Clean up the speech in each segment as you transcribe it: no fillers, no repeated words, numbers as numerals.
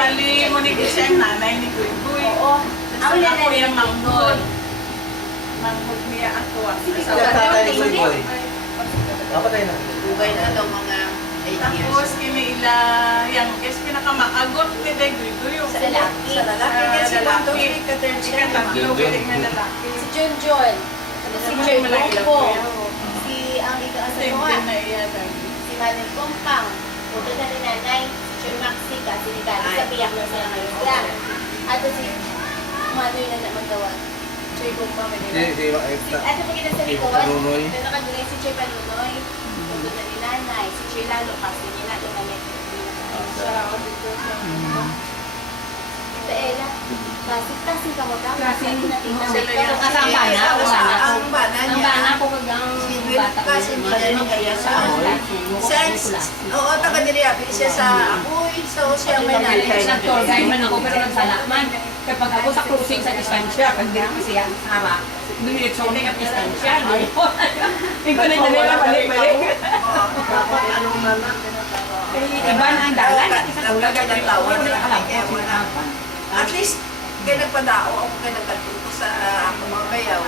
Bali mo ni siya ang nanay ni Guy. Oo. Ako yung manghod. Manghod niya ako. Kaya tatay ni Boy. Kapatay na. Ugay na daw mga 8 years. Tapos kiniila yung is pinakamaagot ni Day Guy. Sa lalaki. Sa lalaki. Kaya si Bando, hindi ka third siya. Tatlo, piling na lalaki. Si Junjun. Si Joy Bongpo. Si ang Same ika-asawa. din na iya. Si Manin Kompang. Puto na ni nanay. Si Joy Maxika. Si Ricardo. Sa piyak na siya ngayon lang. At si Manoy na naman gawa. Joy Kompang. At po kita sa likod. Panunoy. Pero nakagulay si Joy Panunoy. Puto na ni nanay. Si Joy Lalo kasi nila. Doon na niya. Ito Ella. Klasik-klasik ka mo daw. Klasik. Sila yung Ang bana, Ang bana ang niya. bana ko kagang Si Will kasi hindi na rin kaya sa Oo, taga Diriapi siya sa Apoy. So, siya may nanay. Nag-tour guide man ako pero nagsala man. Kapag ako sa cruising sa distansya, pag di naman siya ang Sara, dumiretso ko na yung distansya. Hindi ko na nila balik-balik. Iba na ang dalan. Isa sa ulag ay tawag. At least, kaya nagpadao ako kaya nagkatuto sa ako mga bayaw.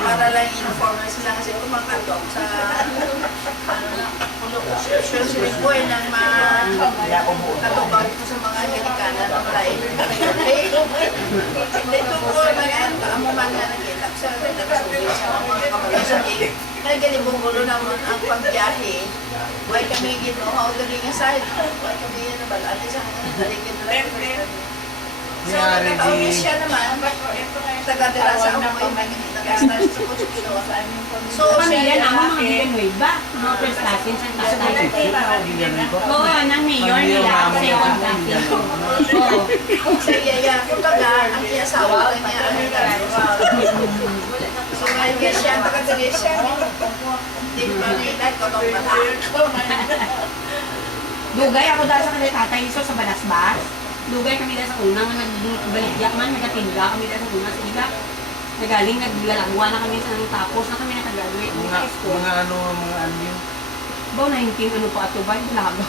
Para lang inform na sila kasi kumakanto ako sa swimming pool ng natubag ko sa mga Amerikana ng lain. Dito ko naman ang mga nakita sa nagkasulit sa mga kamalasan. Naggalibong gulo naman ang pagbiyahe. Huwag kami ginawa o galing nga sahid. Huwag kami yan naman. At isa nga nagaligin lang. So, nagkataon siya naman. Taga-dira sa amoy. Taga-start sa Concepcion. So, Pamilya siya naman mga Villanueva, mga first cousin sa cousin. Oo, ng mayor nila, second cousin. Oo. sa iya. Kumbaga, ang iasawa niya, ang so, kaya siya, taga-dira siya. Hindi pa nila, katong pala. Dugay ako dahil sa kanila tatay iso sa Balasbas. Dugay kami dahil sa unang nagbaligya man, nagatingga kami dahil sa unang sa iba. Nagaling, naglalangwa na kami sa tapos na kami nakagraduate. Mga ano yun? Baw 19 ano pa ato ba? Lahat ba?